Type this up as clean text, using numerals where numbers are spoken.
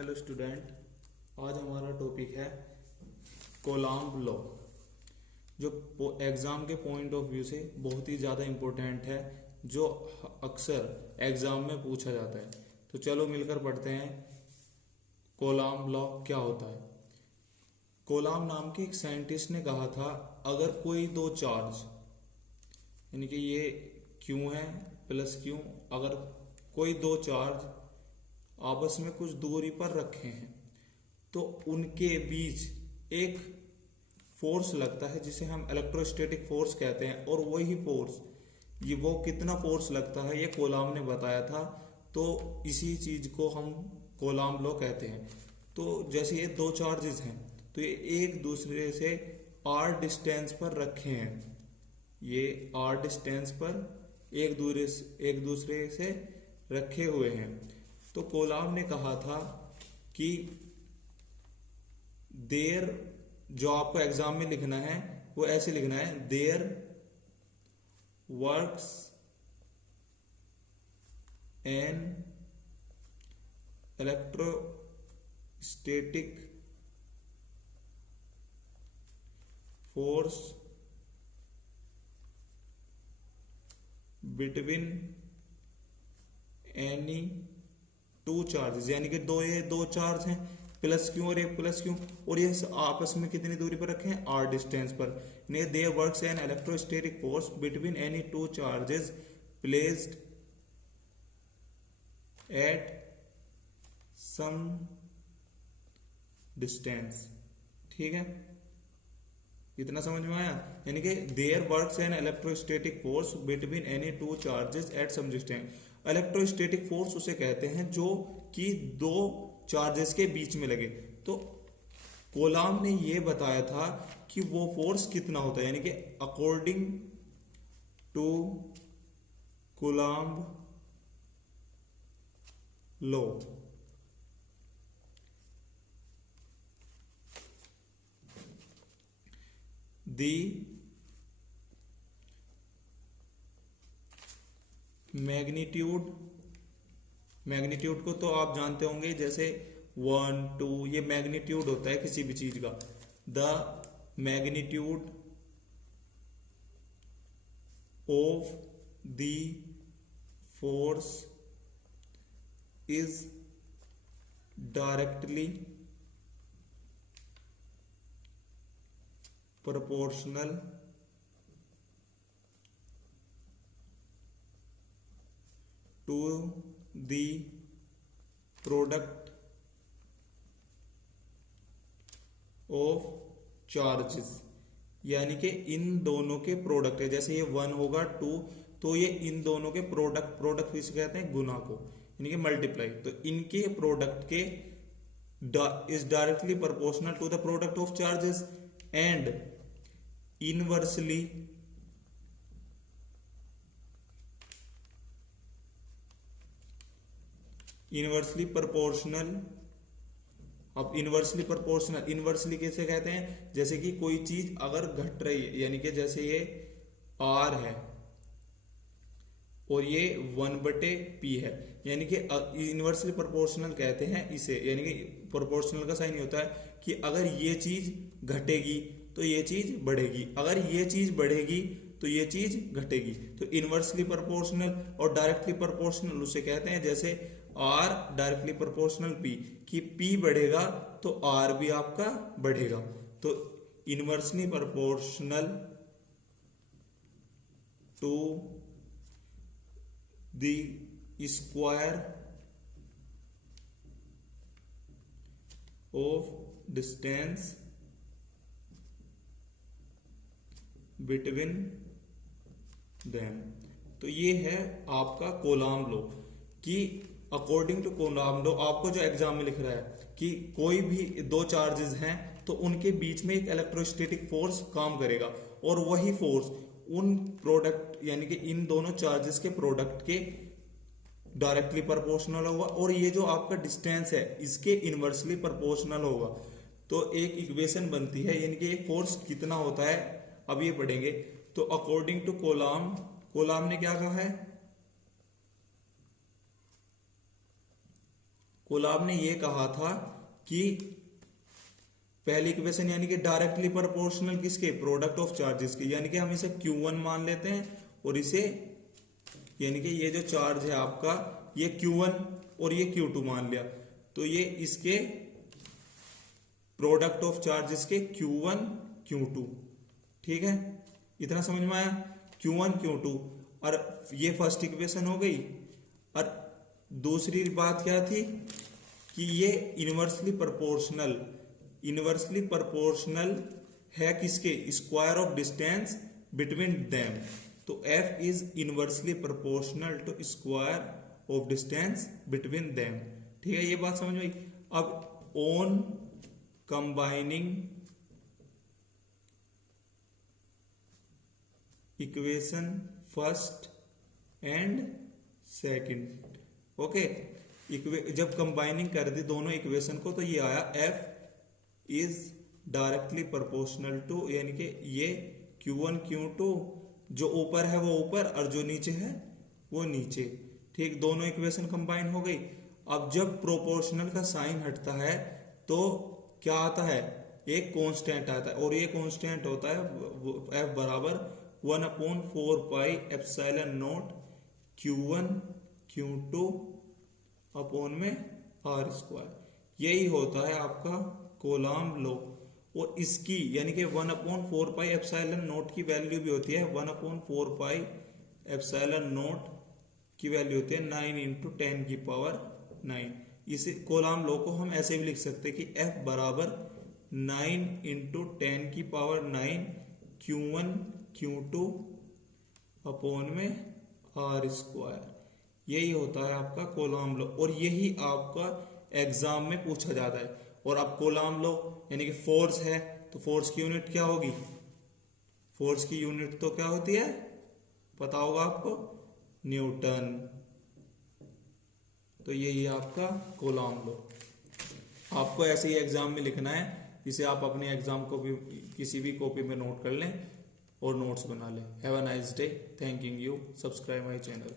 Hello student. आज हमारा topic है कोलम्ब लॉ, जो एग्ज़ाम के पॉइंट ऑफ व्यू से बहुत ही ज़्यादा इम्पोर्टेंट है, जो अक्सर एग्ज़ाम में पूछा जाता है। तो चलो मिलकर पढ़ते हैं कोलम्ब लॉ क्या होता है। कोलम्ब नाम के एक साइंटिस्ट ने कहा था, अगर कोई दो चार्ज यानी कि ये क्यू है प्लस क्यू, अगर कोई दो चार्ज आपस में कुछ दूरी पर रखे हैं तो उनके बीच एक फोर्स लगता है जिसे हम इलेक्ट्रोस्टैटिक फोर्स कहते हैं। और वही फोर्स वो कितना फोर्स लगता है ये कोलम्ब ने बताया था। तो इसी चीज को हम कोलम्ब लॉ कहते हैं। तो जैसे ये दो चार्जेस हैं तो ये एक दूसरे से r डिस्टेंस पर रखे हैं, ये r डिस्टेंस पर एक दूसरे से रखे हुए हैं। तो कोलम्ब ने कहा था कि देयर, जो आपको एग्जाम में लिखना है वो ऐसे लिखना है, there works an electrostatic force between any two charges, यानी कि ये दो चार्ज हैं प्लस क्यू और एक प्लस क्यू, और ये आपस में कितनी दूरी पर रखे हैं, r डिस्टेंस पर। There works an electrostatic force between any two charges placed at some distance. ठीक है, इतना समझ में आया। यानी कि there works an electrostatic force between any two charges at some distance. Electrostatic force उसे कहते हैं जो कि दो चार्जेस के बीच में लगे। तो कोलम्ब ने यह बताया था कि वो फोर्स कितना होता है, यानी कि according to Coulomb law the magnitude को तो आप जानते होंगे, जैसे 1 2 ये मैग्नीट्यूड होता है किसी भी चीज का। The magnitude of the force is directly proportional to the product of charges। यानी कि इन दोनों के प्रोडक्ट है, जैसे ये 1 होगा 2, तो ये इन दोनों के प्रोडक्ट किसे कहते हैं, गुना को, यानी कि मल्टीप्लाई। तो इनके प्रोडक्ट के is directly proportional to the product of charges and inversely proportional. अब इनवर्सली कैसे कहते हैं, जैसे कि कोई चीज अगर घट रही है, यानी कि जैसे ये r है और ये 1/p है, यानी कि इनवर्सली प्रोपोर्शनल कहते हैं इसे। यानी कि प्रोपोर्शनल का साइन होता है कि अगर ये चीज घटेगी तो ये चीज बढ़ेगी, अगर ये चीज बढ़ेगी तो ये चीज घटेगी। तो इनवर्सली प्रोपोर्शनल और डायरेक्टली प्रोपोर्शनल उसे कहते हैं, जैसे r डायरेक्टली प्रोपोर्शनल p, कि p बढ़ेगा तो r भी आपका बढ़ेगा। तो inversely proportional to the square of distance between them. तो ये है आपका कोलम्ब लॉ, कि अकॉर्डिंग टू कोलम्ब लॉ आपको जो एग्जाम में लिख रहा है कि कोई भी दो चार्जेस हैं तो उनके बीच में एक इलेक्ट्रोस्टैटिक फोर्स काम करेगा, और वही फोर्स उन प्रोडक्ट यानी कि इन दोनों चार्जेस के प्रोडक्ट के डायरेक्टली प्रोपोर्शनल होगा, और ये जो आपका डिस्टेंस है इसके इनवर्सली प्रोपोर्शनल होगा। तो एक इक्वेशन बनती है, यानी कि एक फोर्स कितना होता है, अब ये पढ़ेंगे। तो अकॉर्डिंग टू कोलम्ब ने क्या कहा है, कोलाब ने ये कहा था कि पहली इक्वेशन यानी कि डायरेक्टली प्रोपोर्शनल किसके, प्रोडक्ट ऑफ चार्जेस के, यानी कि हम इसे Q1 मान लेते हैं और इसे यानी कि ये जो चार्ज है आपका ये Q1 और ये Q2 मान लिया, तो ये इसके प्रोडक्ट ऑफ चार्जेस के Q1 Q2। ठीक है, इतना समझ में आया, Q1 Q2। और ये फर्स्ट इक्वेशन हो गई। और दूसरी बात क्या थी कि ये इनवर्सली प्रोपोर्शनल है किसके, square of distance between them. तो F is inversely proportional to square of distance between them. ठीक है, ये बात समझ में आई। अब on combining equation first and second, okay, जब कंबाइनिंग कर दी दोनों इक्वेशन को तो ये आया F is directly proportional to, यानी कि ये Q1 Q2 जो ऊपर है वो ऊपर और जो नीचे है वो नीचे। ठीक, दोनों इक्वेशन कंबाइन हो गई। अब जब प्रोपोर्शनल का साइन हटता है तो क्या आता है, एक कांस्टेंट आता है, और ये कांस्टेंट होता है F बराबर 1/4 pi epsilon not Q1 Q2 upon में R स्क्वायर। यही होता है आपका कोलॉम्ब लॉ। और इसकी यानी कि 1/4 पाई एप्सिलॉन नॉट की वैल्यू भी होती है 1/4 पाई एप्सिलॉन नॉट की वैल्यू होती है 9 × 10 की पावर 9। इस कोलॉम्ब लॉ को हम ऐसे भी लिख सकते हैं कि F बराबर 9 × 10 की पावर 9 Q1 Q2 अपॉन में R स्क्वायर। यही होता है आपका कोलॉम्ब लॉ, और यही आपका एग्जाम में पूछा जाता है। और अब कोलॉम्ब लॉ यानी कि फोर्स है, तो फोर्स की यूनिट क्या होगी, फोर्स की यूनिट तो क्या होती है पता होगा आपको, न्यूटन। तो यही आपका कोलॉम्ब लॉ। आपको ऐसे ही एग्जाम में लिखना है, इसे आप अपने एग्जाम को भी किसी भी कॉपी में नोट कर लें और नोट्स बना लें। Have a nice day, thanking you, subscribe my channel.